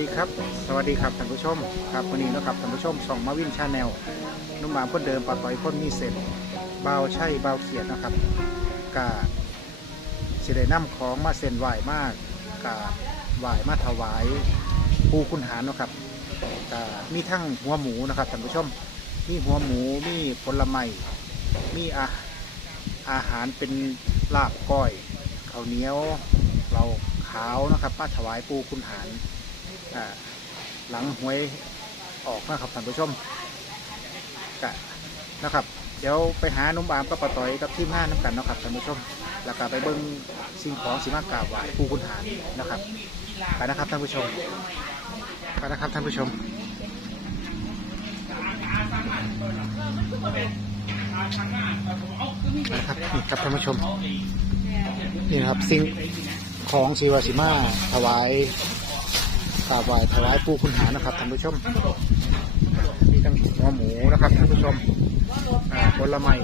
ดีครับ สวัสดีครับท่านผู้ชมครับวันนี้นะครับท่านผู้ชมส่องมาวินชาแนลนุ่มบามคนเดิมปลาต่อยคนมีเสร็จเบาใช่เบาเขียดนะครับกาสิได้น้ำของมาเส้นไหวมากกาไหวมาถวายปูคุณหารนะครับกามีทั้งหัวหมูนะครับท่านผู้ชมมีหัวหมูมีผลไม้มีอาอาหารเป็นลาบก้อยข้าวเหนียวเราขาวนะครับมาถวายปูคุณหาร หลังหวยออกนะครับท่านผู้ชมกะนะครับ เดี๋ยวไปหานุ่มอามกับปะต่อยกับทีมงาน้ำกันนะครับท่านผู้ชม แล้วก็ไปเบิ้งสิ่งของสิมากราบไหว้ผู้คุณหารนะครับไปนะครับท่านผู้ชมไปนะครับท่านผู้ชมนะครับนี่ครับท่านผู้ชม นี่นะครับสิ่งของชีวาสิมาถวาย กราบไหว้ถวายปูคุณหานะครับท่านผู้ชมมีทั้งหัวหมูนะครับท่านผู้ชมอ่าผลไม้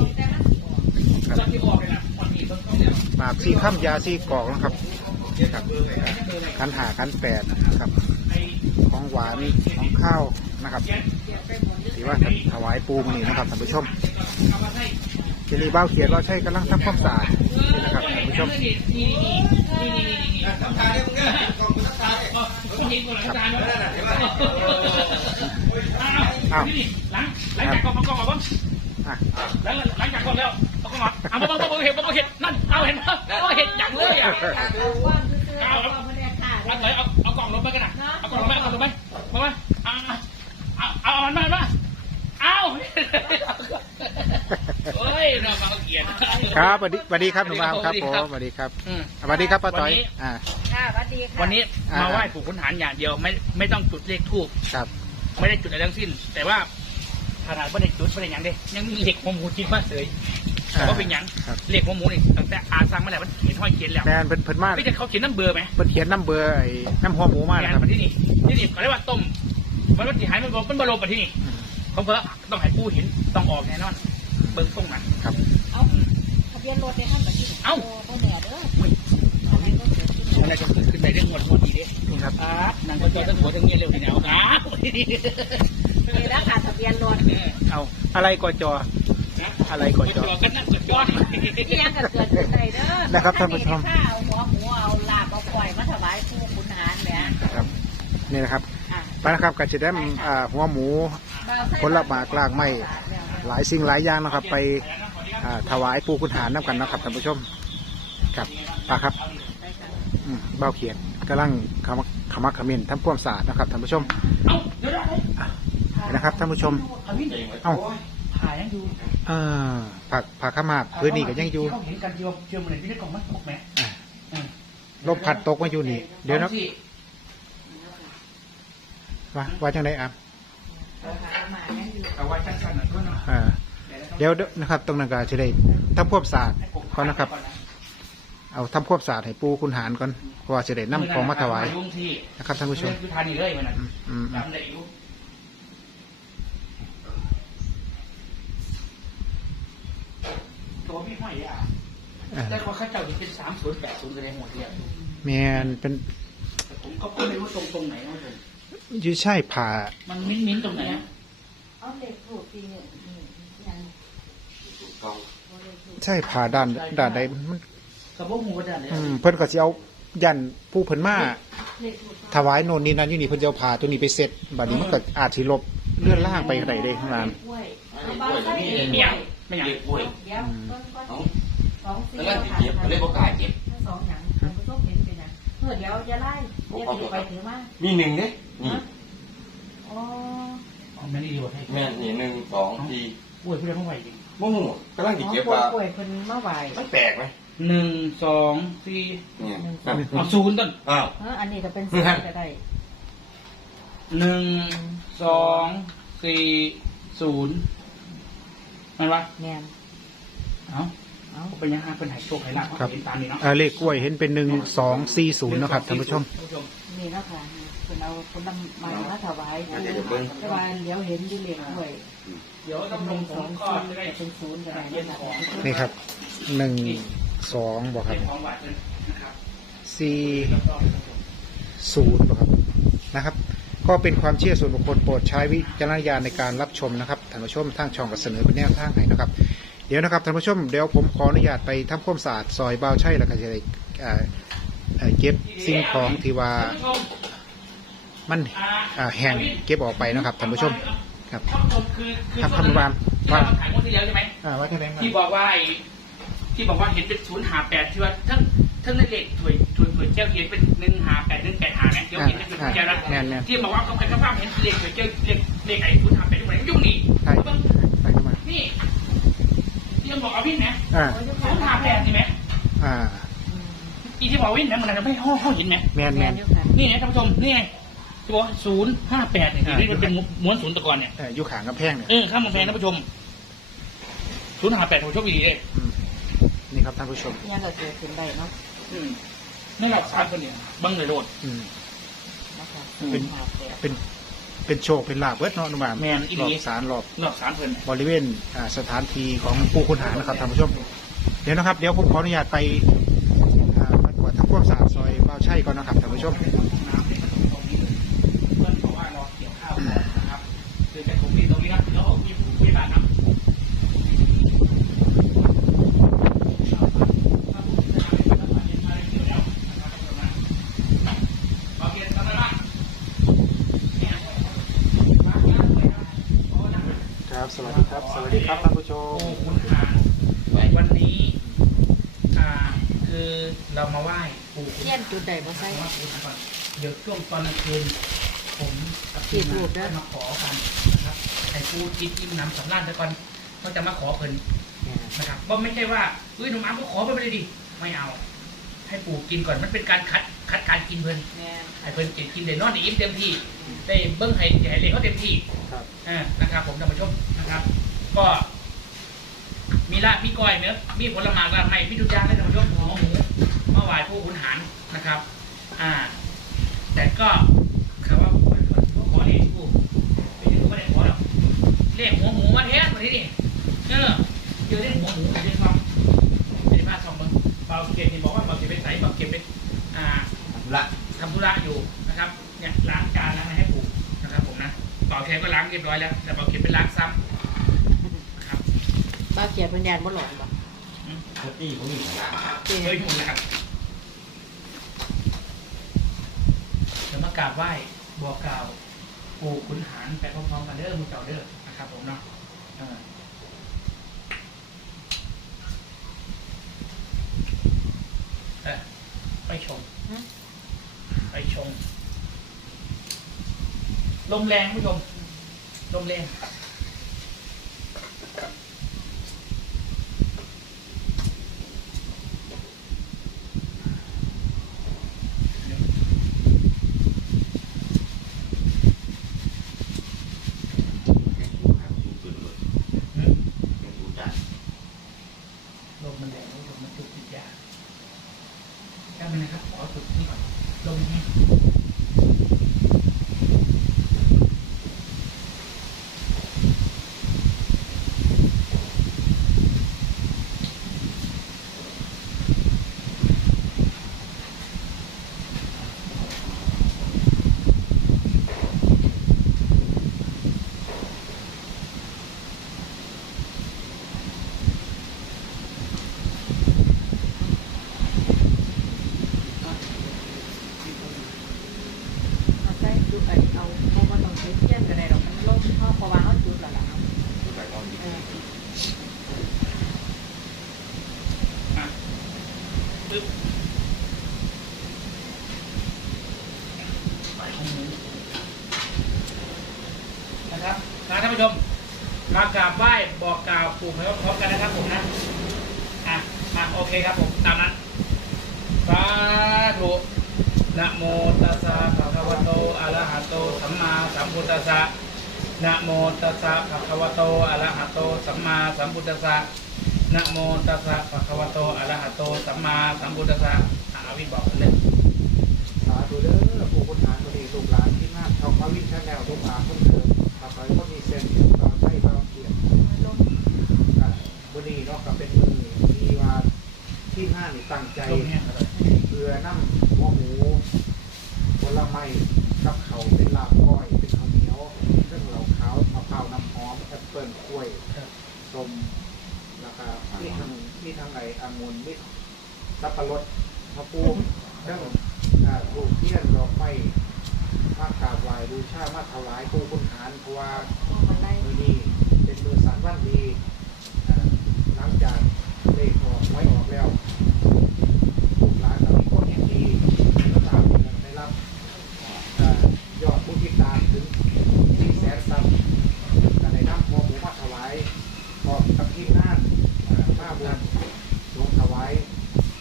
ครับปากซี่ข้ามยาซีกอกนะครับครับขันหาขันแปดครับ ของหวานของข้าวนะครับถือว่าถวายปูมันนี่นะครับท่านผู้ชม ทีนี้เบ้าเขียนว่าใช่กำลังทำความสะอาดนี่นะครับท่านผู้ชมอ้าวหลังหลังจากกองกองมาบ้างอะหลังหลังจากกองแล้วเอากองมาเอาบ้างบ้างเห็นบ้างเห็นนั่นเอาเห็นป่ะเอาเห็นอย่างเลยอะเอาเอาเอาถอยเอาเอากล่องลงไปกันนะเอากล่องลงไปเอากล่องลงไปมาไหมเอาเอาเอามันมามาเอาเฮ้ ยเรามาเกียรติ ครับสวัสดีสวัสดีครับหนุ่มอามครับผมสวัสดีครับอืมสวัสดีครับป้าต้อย วันนี้ อ่า ค่ะสวัสดีค่ะวันนี้อ่าม มาไหว้ปู่ขุนหารอย่างเดียวไม่ไม่ต้องจุดเลขทูบครับไม่ได้จุดอะไรทั้งสิ้น แต่ว่าขนาดไม่ได้จุดไม่ได้หยังเด้ยังมีเหล็กหัวหมูกินมาเสยแต่ว่าเป็นหยังครับเหล็กหัวหมูนี่ตั้งแต่อาซังมาแล้วมันเขียนห้อยเขียนแล้วแมนเพิ่นเพิ่นมากไม่ใช่เขาเขียนน้ำเบอร์ไหมเพิ่นเขียนน้ำเบอร์ไอ้น้ำหัวหมูมากนะนครับมาที่นี่ที่นี่เขาเรียกว่าต้มมันมันสีหายมันบอกมันบรมมาที่นี่อืมเขาเพิ่ต้องให้ผู้เห็นต้องออกแน่นอน เบิ่งตรงนั้นครับ เอาทะเบียนรถได้ท่านแบบที่เอ้า โอ้เหนือเด้อเอาเงินก็เกิดขึ้นอะไรจะขึ้นไปเรื่องหมดหมดดีเด้นี่ครับอ่านางก็จอทั้งหัวทั้งเงี้ยเร็วนี่เอาอ้าวนี่แล้วค่ะทะเบียนรถเอาอะไรก่อจออะไรก่อนจอกันนั่นจอที่ยังก็เกิดขึ้นได้เด้อนะครับท่านผู้ชม ข้าวหัวหมูเอาลาบเอาปล่อยมาถวายผู้ขุนหารแหมครับนี่นะครับอะไปนะครับก็จะได้อ่าหัวหมู ผลหมากลากไม้ หลายสิ่งหลายอย่างนะครับ ไปอ่าถวายปูคุณหารน้ำกันนะครับท่านผู้ชมครับปาครับอืมเบ้าเขียนกำลังขมักขมักเขมิ้นทำความสะอาดนะครับท่านผู้ชมเอาเดี๋ยวเดี๋ยวนะครับท่านผู้ชมทำนี่เอ้าถ่ายยังอยู่เออผักผักขาวหมากพื้นนี่ก็ยังอยู่เขาเห็นกันเดียวเชื่อมันไม่ได้กล่องมันตกไหมอ่าลมพัดตกมาอยู่นี่ เดี๋ยวนะว่าว่าจังไดอะเอาไว้ชั้นๆหน่อยก็เนาะอ่าเดี๋ยวนะครับ ตรงนั้นก็จะได้ทำควบสะอาดก่อนนะครับ เอาทำควบสะอาดให้ปูคุณหารก่อนเพราะว่าจะได้นำของมาถวายลุงที่นะครับท่านผู้ชมเรื่องทานนี่เลยมันนั้นอืมอืมอืมจำได้อยู่ตัวพี่ห้อยอะอ่าแต่ว่าข้าเจ้าจะเป็นสามศูนย์แปดศูนย์แสดงหมดเลยแมนเป็นผมก็ไม่รู้ตรงตรงไหนนะผมอ ยูใช่ผ่ามันมิ้นมิ้นตรงไหนอะเอาเด็กถูกปีเนี่ยนี่ยังใช่ผ่าด้านด้านใดมันกระบอกหมูกระดาษเลยอืมเพิ่นก็สิเอายันผู้เพิ่นมาเด็กถูกถวายโน่นนี่นั่นอยู่นี่เพิ่นจะเอาผ่าตัวนี้ไปเสร็จบัดนี้มันก็อาจสิลบเลื่อนล่างไปไดเด้ข้างล่างกล้วยเอาบ้าใส่ไม่อยากไม่อยากเรียกป่วยเดี๋ยวต้นก็สองสี่แล้วก็เจ็บเรียกว่ากายเจ็บทั้งสองอย่างเราก็ต้องเห็น เป็นอย่างเออเดี๋ยวจะไล่เดี๋ยวถือไปถือมามีหนึ่งเนี่ยนี่อ๋อเอาไม่ได้ดีกว่าให้แม่นี่หนึ่งสองสี่ป่วยพี่เลี้ยงเขาไหวจริงโมโหกำลังติเก็บป่วยว่าป่วยคนมาไหวมันแปลกไหมหนึ่งสองสี่เนี่ยเอาศูนย์ต้นอ้าวเอออันนี้จะเป็นสีก็ได้หนึ่งสองสี่ศูนย์มันวะแมนเอา เอาเป็นยังไงเป็นหายโชคหายลาภครับเห็นตามนี้เนาะอ่าเลขกล้วยเห็นเป็นหนึ่งสองสี่ศูนย์นะครับท่านผู้ชม นี่แล้วค่ะคนเอาคนนำมามาถวายแต่ว่าเดี๋ยวเห็นดีเล็กด้วยเดี๋ยวเป็นตำหรนึ่งงผสอมงก็สี่จะได้เป็นศูนย์ก็ได้เรียนะนคะของนี่ครับหนึ่งสองบอกครับเรียนของหวานนะครับสี่ศูนย์บอกครับนะครับ ก็เป็นความเชื่อส่วนบุคคลโปรดใช้วิจารณญาณในการรับชมนะครับท่านผู้ชมทางช่องก็เสนอเป็นแนวทางให้นะครับเดี๋ยวนะครับท่านผู้ชมเดี๋ยวผมขออนุญาตไปทำความสะอาดซอยบ่าวใช่แล้วก็จะได้เก็บสิ่งของที่ว่ามันแห้งเก็บออกไปนะครับท่านผู้ชมครับท่านผู้ชมคือคือครับท่ามที่เราขายงวดที่แล้วใช่ไหมอ่าว่าจะได้มที่บอกว่าที่บอกว่าเห็นเป็นศูนย์หาแปดที่ว่าทั้งทั้งในเลขถวยถวยถวยเจ้าเห็นเป็นหนึ่งหาแปดหนึ่งแปดหาเนี่ยเดี๋ยวเห็นเป็นถวยเจ้านะแน่นแน่นที่บอกว่าเขาใครเขาภาเห็นเลขถวยเจ้าเลขเลขไอ้ศูนย์หาแปดที่ไหนยุ่งนี่ใช่ไปเข้ามนี่ ยังบอกเอาวิ่งนะอ่าศูนย์หาแปดใช่ไหมอ่าอีที่บอกวิ่งนะมันอะไรไม่ห้องห้องเห็นไหมแมนแมแม่นนอยู่ค่ะนี่นะท่านผู้ชมนี่ไงที่บอกศูนย์ห้าแปดเนี่ยที่มันเป็นม้วนศูนย์ตะกอนเนี่ยเอ่ออยู่ขางกำแพงเนี่ยเออข้ามกำแพงท่านผู้ชมศูนย์หาแปดผมโชคดีเลยอืมนี่ครับท่านผู้ชมยังก็เกิดขึ้นได้เนาะอืมนี่เราสามคนเนี่ยบังเลยโลดอืมนะคะเป็นหาแปดเป็น เป็นโชคเป็นลาบเบิดเนาะนุ่มบามแมนอีรอบลีสารรอบรอบสามเพิ่นบริเวณอ่าสถานที่ของผู้คุณหานะครับท่านผู้ชม เดี๋ยวนะครับ เดี๋ยวผมขออนุญาตไปอ่าไปกวาดทำความสะอาดซอยบ่าวใช่ก่อนนะครับท่านผู้ชม น้ำในตรงนี้เพื่อนบอกว่ารอเกี่ยวข้าวก่อนนะครับคือจากผมนี่ตรงนี้นะแล้วผมมีผู้บริการนะเอาเกียร์ทำอะไรบ้างเนี่ยมาเกียร์เลยครับโอ้นะ ครับ สวัสดีครับ สวัสดีครับท่านผู้ชมโอ้คุณหารวันนี้อ่าคือเรามาไหว้ปู่คุณเทียนจุดใดบ่ใส่ ไหว้ปู่คุณก่อนเดี๋ยวช่วงตอนกลางคืน ผมกับจุทีดมธูปงานะนมาขอกันนะครับให้ปู่กินอิ่มน้ำสำราญซะก่อนก็จะมาขอเพิ่น นะครับว่าไม่ใช่ว่าเฮ้ยหนุ่มอ้ำก็ขอไปเลยดิไม่เอา ให้ปู่กินก่อนมันเป็นการคัดคัดการกินเพิ่นแม่นให้เพิ่นกินกินได้นอนได้อิ่มเต็มที่ได้เบิ้งให้ให้เลยเขาเต็มที่ครับอ่า นะครับ ผมท่านผู้ชมนะครับ ก็มีลาบมีก้อยเนื้อมีผลไม้ลาบไม่มีทุกอย่างเลยท่านผู้ชมหัวหมูมาไหว้ผู้ขุนหารนะครับ อ่า แต่ก็ เรียบร้อยแล้ว แต่เป่าเข็มเป็นล้างซ้ำนะครับบ้าเขียนปัญญาณบ่หลอนบ่อืมปกติผมมีละเตี้ยเคยอยู่นะครับเดี๋ยวมากราบไหว้บอกกล่าวปู่ขุนหารไปพร้อมๆกันเด้อมือเก่าเด้อนะครับผมเนาะเออเออไปชมไปชมลมแรงผู้ชม ลมแรงหืมลมมันแรงผู้ชมมันจุกจิตยาแค่มันนะครับ ขอจุดนี่ก่อนลมนี้ เอา ใส่จุดไอ้เอาบ่บ่ต้องใช้เทียนก็ได้ดอกมันลงเฮาเพราะว่าเฮาจุดแล้วล่ะเนาะเอออปึ๊บไปห้องนี้นะครับนะท่านผู้ชมมากราบไหว้บอกกล่าวปู่พระพร้อมกันนะครับผมนะอะมาโอเคครับผมตามนั้นสาธุนะโม พุทธัสสะนะโมตัสสะภะคะวะโตอะระหะโตสัมมาสัมพุทธัสสะนะโมตัสสะภะคะวะโตอะระหะโตสัมมาสัมพุทธัสสะอาวิบอกกันเลยสาธุเด้อผู้คุณหาตัวนี้ลูกหลานที่งานช่องมาวิชาแนลลูกหลานเพิ่มเติมครับไปก็มีเซนบ่าวใช่บ่าวเขียนมันลงอะวันนี้เนาะก็เป็นมือที่ว่าที่ห้านี่ตั้งใจเบเพื่อน้ำหัวหมูผลไม้กับเขาเป็นลาบก้อย เปิ้ ลกล้วยส้มแล้วก็มีทั้งมีทั้งไอองุ่นมีสับปะรดมะปูทั้งอ่าลูกเทียนดอกไม้มากราบไหว้บูชามาถวายปูคุณหารเพราะว่ามันไล่มือนี้เป็นมือสารวันดีอ่าหลังจากเลขออกไว้ออกแล้วลูกหลานเรามีคนอย่างดีก็ตามได้รับอ่ายอดผู้ติดตามถึงที่แสนซับก็ได้นำหม้อหมูมาถวายพร้อมกับทีมงานอ่าข้าบุญลงถวาย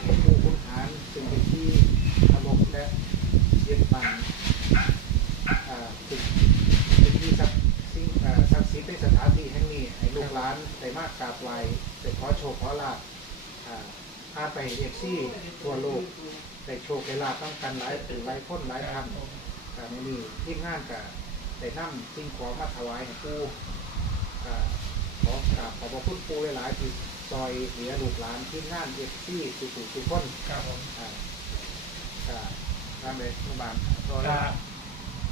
ให้หมู่คุณหารซึ่งเป็นที่เคารพและยึดมั่นอ่าถึง เป็นที่ศักดิ์สิ่งเอ่อศักดิ์สิทธิ์ในสถานที่แห่งนี้ให้ลูกหลานได้มา กกราบไหว้ได้ขอโชคขอลาภพาไปเอฟซีทั่วโลกได้โชคได้ลาภต้องกันหลายตื่นหลายคนหลายท่านแต่ในนี้ที่งานก็ได้นำสิ่งของมาถวายให้ปู่อ่าขอกราบขอบพระคุณปู่หลายที่ซอยเหลือลูกหลานที่งานเอฟซีสุขุสุขคนครับผมอ่าอ่าทำเลยโรงพยาบาลต่อเลก็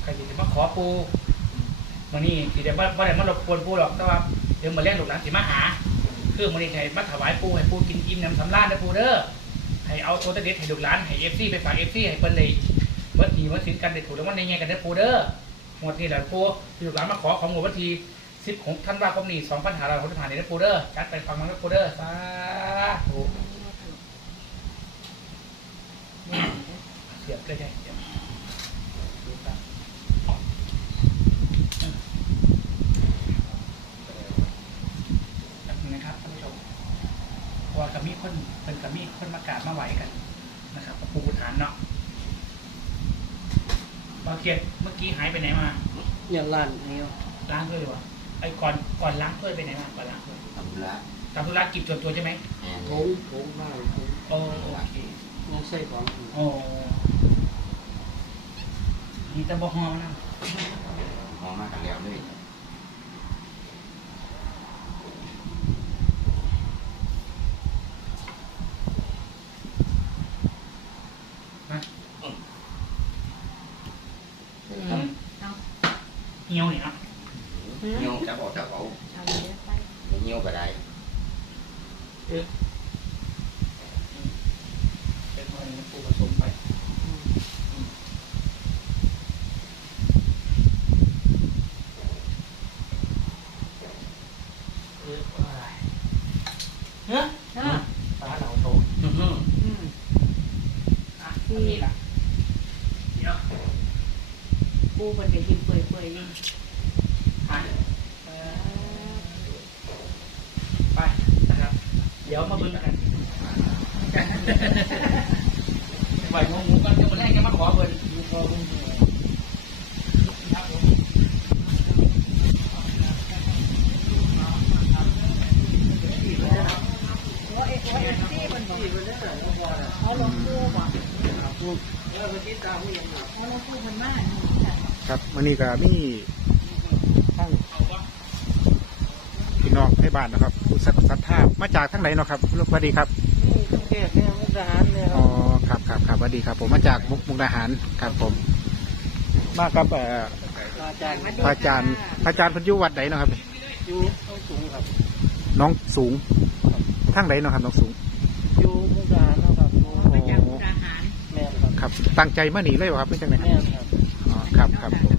ใครที่จะมาขอปูวันนี้ที่ได้บ่บ่ได้มารบกวนปูหรอกแต่ว่า เดี๋ยวมาเรียกลูกหลานสิมาหา คือมันนี่ให้มาถวายปูให้ปูกินอิ่มน้ำสำราญนะปูเด้อให้เอาโทรเด็ดให้ลูกหลานให้เอฟซีไปฝากเอฟซีให้เพิ่นเลยเมื่อทีเมื่อสินกันได้ถูกแล้วมันในแง่กันได้อปูเด้อหมดนี่แหละปูลูกหลานมาขอของหมู่วันที่16ธันวาคมนี้2565นี้นะปูเด้อจัดไปฟังมันนะปูเด้อสาธุเสียบเลยได้เสียบดูตามแบบนี้นะครับท่านผู้ชม เพราะว่ากับมีคนเป็นกับมี คนมากราบมาไหวกันนะครับกับปูกุฐานเนาะบาเกียรติเมื่อกี้หายไปไหนมาอย่างร้านนี้ล้างถ้วยหรือวะไอ้ก่อนก่อนล้างถ้วยไปไหนมาก่อนล้างถ้วยทำละทำธุระกิจส่วนตัวใช่ไหมแอนผงผงบ้างผงโอ้โอเคยังใส่ของโอ้นี่ตะบอฮอมนะมองมากันแล้วเลย นะ อืมเอา เหี่ยวนี่เนาะเงี้ยวจับออกจับเอา เอาเยอะไป เงี้ยวก็ได้ เป็นอะไรนะปูผสมไปเอออะไรเฮ้ย เนาะ ปลาเหล่าโต อื้อหือ อืม อะอันนี้ล่ะเดี๋ยว ปูมันก็กินเปื่อยๆนี่ อะเออไปนะครับ เดี๋ยวมาเบิ่งกันไหวหมูหมูกันเดี๋ยวมันแรกจะมาขอเบิ่งครับผมโอ้เอ็โอ้เอ็ซี่มันบอกเอาลงปูบอกเออเมื่อกี้ตามนี่ยังเอาลงปูมันมากครับวันนี้ก็มีห้องพี่น้องให้บ้านนะครับ ผู้สัตว์สัทธามาจากทั้งไหนเนาะครับลูกสวัสดีครับนี่กรุงเทพเนี่ยมุกดาหารเนี่ยคอ๋รัอบครับครับครับสวัสดีครับ ผมมาจากมุกมุกดาหารครับผม มากับเอ่ออาจารย์พระอาจารย์พระอาจารย์เพันอยุวัดไหนเนาะครับ อยู่ต้องสูงครับน้องสูงทั้งไหนเนาะครับน้องสูงอยู่มุกดาหารนะครับอยู่มาจากมุกดาหารแม่นครับครับตั้งใจมาหนีเลยวะครับไม่ใช่ไหมแม่นครับอ๋อครับครับผม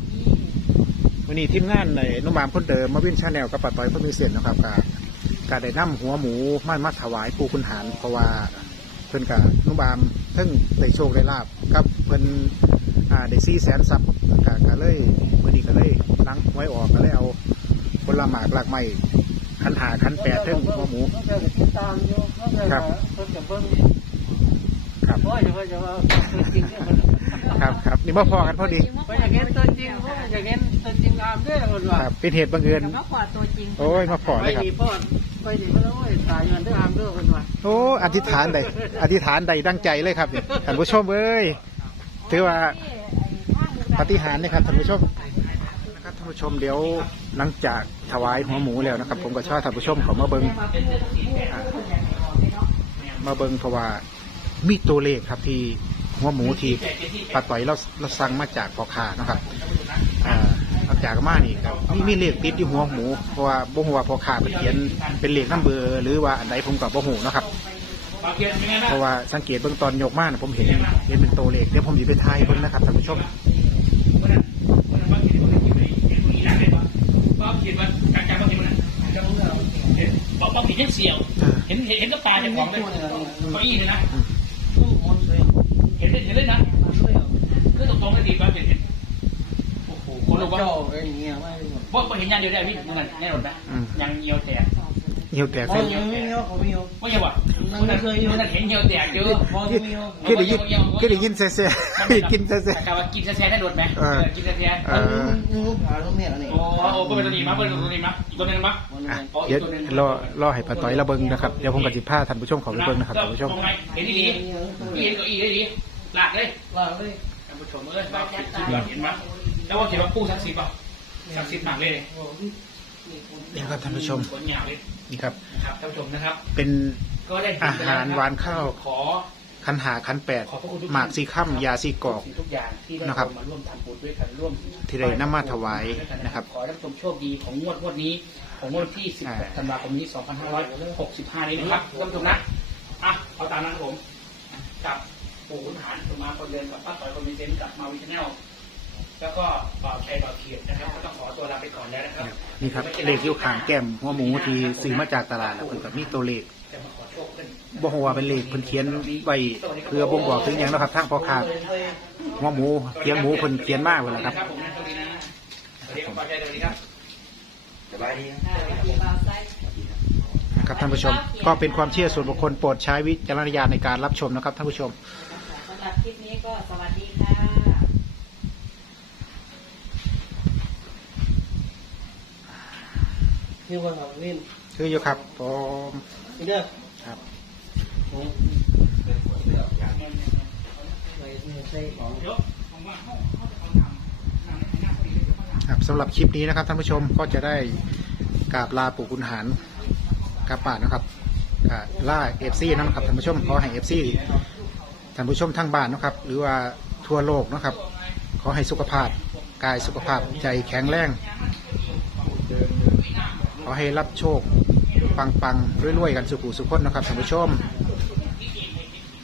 วันนี้ทีมงานในนุ่มบามคนเดิมมาวินชาแนลกับปัดต่อยเพื่อมีเสียนนะครับก็ ก็ได้นํหัวหมูมามาถวายปูคุณหารเพราะว่าเพิ่นกับนุ่มบามเพิ่งได้โชคได้ลาบกับเพิ่นอ่าได้ซี่แสนซับก็ก็เลยมื่อนี้ก็เลยล้างไว้ออกก็เลยเอาผลหมากหลากไม้ขันหาขันแปดเพิ่งหัวหมูต้องการติดตามอยู่ต้องการครับเพิ่นจะเบิ่งครับว่าจะว่าจะว่าตัวจริงเนี่ยมันครับครับนี่มาพอกันพอดีเพราะอย่างเงี้ยตัวจริงเพราะอย่างเงี้ยตัวจริงงามด้วยคนว่าครับเป็นเหตุบังเอิญ แต่ว่าขอตัวจริงโอ้ยมาพอไปเลยครับดีพ่อ ไปดีพ่อแล้วโอ้ยตายเงินด้วยอามด้วยคนว่าโอ้อธิษฐานใดอธิษฐานใดดังใจเลยครับเนี่ยท่านผู้ชมเอ้ยถือว่าปาฏิหารย์นะครับท่านผู้ชมนะครับท่านผู้ชมเดี๋ยวหลังจากถวายหัวหมูแล้วนะครับ ผมก็ชอบท่านผู้ชมเขามาเบิงอ่ามาเบิงเพราะว่ามีตัวเลขครับที่หัวหมูที่ปาต่อยเราเราสั่งมาจากพ่อค้านะครับ จากมานี่ครับมีมีเลขติดที่หัวหมูเพราะว่าบ่ฮู้ว่าพอขาเป็นเขียนเป็นเลขน้ำเบอร์หรือว่าอันใดผมก็บ่ฮู้เนาะครับปากเกียนเป็นไงนะเพราะว่าสังเกตเบื้องตอนยกมานะผมเห็นเห็นเป็นตัวเลขเดี๋ยวผมจะไปทายเบิ่งนะครับท่านผู้ชมวันนั้นวันนั้นปากเกียนคนนี้เห็นคนนี้หลังเลยปะปากเกียนมันการการปากเกียนมันนะเห็นปากปากเกียนยังเสียวเห็นเห็นเห็นก็ตาเจ้าของเลยเก้าอี้เลยนะเห็นเล่นเห็นเล่นนะคือตรงๆเลยดีปากเกียนเห็นโอ้โห คนลุกวะเจ้าเป็นอย่างเงี้ยไม่หมดว่าเห็นยังเดียวได้พี่นั่นแน่นอนนะยังเหี่ยวแตกเหี่ยวแตกเขาใส่ไม่เงี้ยวเขาเงี้ยวว่ายังวะมันเคยมันเห็นเหี่ยวแตกเยอะพอที่เงี้ยวคือได้ยินคือได้ยินแซ่ๆกินแซ่แต่ว่ากินแซ่ๆได้โดนไหมกินแซ่ๆเอองูผาลูกเนี่ยนี่โอ้โอ้เป็นตัวนี้มั้ยเป็นตัวนี้มั้ยอีกตัวนึงมั้ยอะเดี๋ยวรอรอให้ป้าต้อยราเบิงนะครับเดี๋ยวผมกับสิพาท่านผู้ชมขาไปเบิงนะครับท่านผู้ชมเห็นดีดีเห็นก็อีได้ดีหลักเลยว่าเลยท่านผู้ชมเอ้ยเราคิดก่อเห็นมั้ย แล้วว่าเขียนว่าคู่ศักดิ์สิทธิ์ป่ะศักดิ์สิทธิ์มากเลยเดี๋ยวครับท่านผู้ชมผลงานเลยนี่ครับนะครับท่านผู้ชมนะครับ เป็นก็ได้อาหารหวานข้าวขอคันหาคันแปดขอบพระคุณทุกหมากซีค่ำยาซีกอกทุกอย่างที่ได้นะครับมาร่วมทำบุญด้วยกันร่วมที่ได้นำมาถวายนะครับขอให้ท่านผู้ชมโชคดีของงวดงวดนี้ ของงวดที่อ่า18 ธันวาคมนี้ 2565 นี้นะครับท่านผู้ชมนะอะเอาตามนั้นครับผมกับปู่ขุนหารสมมาคนเดินกับป้าต่อยคนมีเซนต์กับมาวิชแนล แล้วก็บ่าวชัยบ่าวเขียดนะครับก็ต้องขอตัวลาไปก่อนแล้วนะครับนี่ครับเลขอยู่ข้างแก้มหัวหมูที่ซื้อมาจากตลาดแล้วเพิ่นก็มีตัวเลขจะมาขอโชคกันบ่ฮู้ว่าเป็นเลขเพิ่นเขียนไว้เพื่อบ่งบอกถึงหยังเนาะครับทางพ่อค้าหัวหมูเขียงหมูเพิ่นเขียนมาไว้แล้วครับผมนะสวัสดีนะสวัสดีครับบ่าวชัยสวัสดีครับสบายดีนะค่ะที่บ่าวไส้ครับท่านผู้ชมก็เป็นความเชื่อส่วนบุคคลโปรดใช้วิจารณญาณในการรับชมนะครับท่านผู้ชมสำหรับคลิปนี้ก็สวัสดี ค่ะที่ว่าเขาเล่นคืออยู่ครับผมนี่เด้อครับไปใส่ของเดี๋ยวผมว่าห้องห้องจะเอาน้ำน้ำในหน้าพอดีเลยเดี๋ยวเขาน้ำครับสำหรับคลิปนี้นะครับท่านผู้ชมก็จะได้กราบลาปู่คุณหารกราบป่านะครับอ่าล่าเอฟซีนะครับท่านผู้ชมขอให้เอฟซีท่านผู้ชมทั้งบ้านนะครับ หรือว่าทั่วโลกนะครับ ขอให้สุขภาพกายสุขภาพใจแข็งแรงขอ ให้รับโชค ปังปังๆรวยๆกันสุขุสุขคนนะครับท่านผู้ชม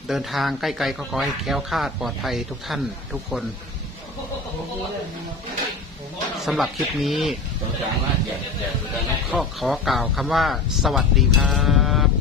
เดินทางใกล้ๆก็ขอให้แคล้วคลาดปลอดภัยทุกท่านทุกคนสำหรับคลิปนี้สงสารว่าเจ็บเจ็บกันนะก็ขอกล่าวคำว่าสวัสดีครับ